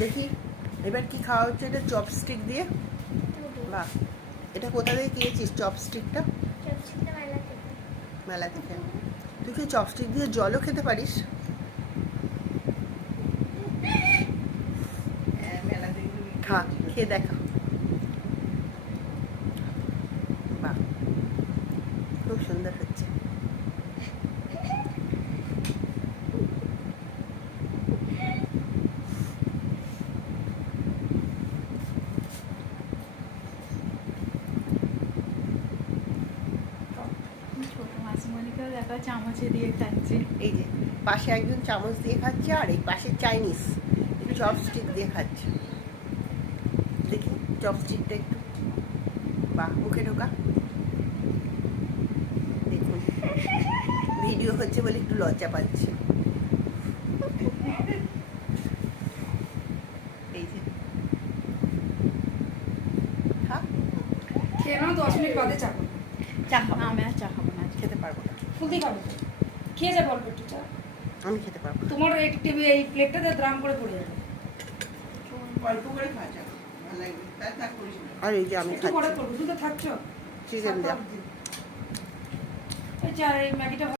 দেখি এবার কি খাওয়া হচ্ছে, এটা চপস্টিক দিয়ে। বাহ, এটা কোথা থেকে কিনেছিস চপস্টিকটা? মেলা থেকে। তুই কি চপস্টিক দিয়ে জলও খেতে পারিস? খা, খেয়ে দেখা। বাহ, খুব সুন্দর হচ্ছে। দেখা চামচে দিয়ে খাচ্ছে। এই যে পাশে একজন চামচ দিয়ে খাচ্ছে, আর এই পাশে চাইনিজ চপস্টিক দিয়ে খাচ্ছে। দেখি চপস্টিকটা একটু। বাহ, মুখে ঢোকা। দেখুন, ভিডিও হচ্ছে বলে একটু লজ্জা পাচ্ছে। এই যে খা। খেয়ে নাও, 10 মিনিট বাদে চা খাবো। চা খাবো? আমি আর চা খাবো না, খেতে পারবো না। ফুলদি খাবো তো, খেয়ে যাবো অল্প একটু চা। আমি খেতে পারবো না। তোমার এই প্লেটটাতে দ্রাম করে পড়ে যাবে। অল্প করে খাওয়া যাবে, ভালো লাগবে, তাই থাক করিস না। আর এই যে আমি একটু পরে খাচ্ছি করবো, তুমি তো থাকছো। চিকেন দেওয়া। এই চা, এই ম্যাগিটা